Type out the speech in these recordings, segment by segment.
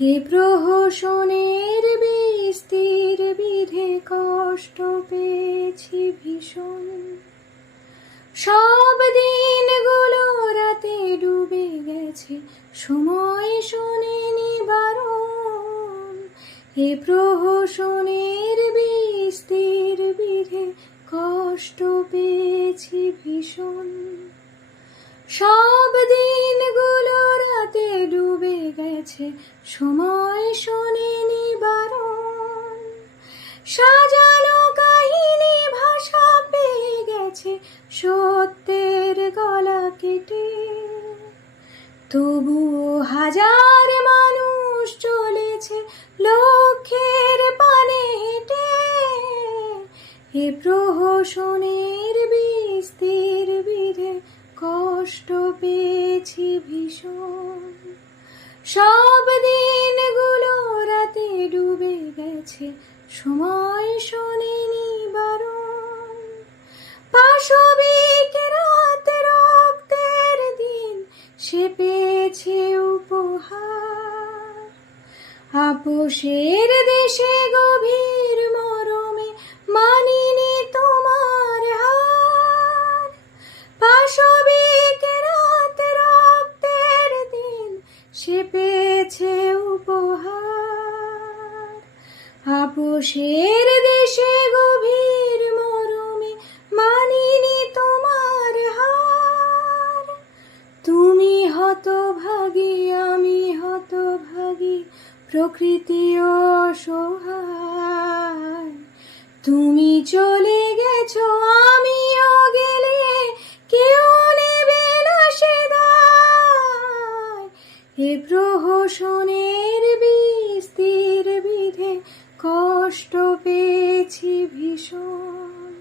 হে প্রহসনের বিস্তির বিধে কষ্ট পেয়েছি ভীষণ। সব দিনগুলো রাতে ডুবে গেছে, সময় শোনেনি বারণ। হে প্রহসনের বিস্তির বিধে কষ্ট পেয়েছি ভীষণ। সব গেছে সময় শোনেনি বারণ। সাজানো কাহিনী ভাষা পেয়ে গেছে সত্যের গলা কেটে। তবুও হাজার মানুষ চলেছে লক্ষ্যের পানে হেঁটে। হে প্রহসনের বিস্তির বিধে কষ্ট পেয়েছি ভীষণ সব দিনগুলো রাতে ডুবে গেছে। সময় শোনেনি বারণ। পাশবিক রাত রক্তের দিন, সে পেয়েছে উপহার। আপোষের দেশে গভীর সে পেয়েছে উপহার। আপোষের দেশে গভীর মরমে মানিনি তোমার হার। তুমি হতভাগী, আমি হতভাগী, প্রকৃতি ও অসহায়। তুমি চলে গেছো আমিও প্রহসনের বিস্তির বিধে কষ্ট পেয়েছি ভীষণ।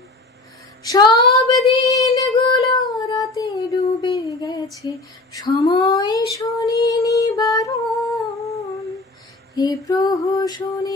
সব দিনগুলো রাতে ডুবে গেছে, সময় শোনেনি বারণ। এ প্রহসনের বিস্তির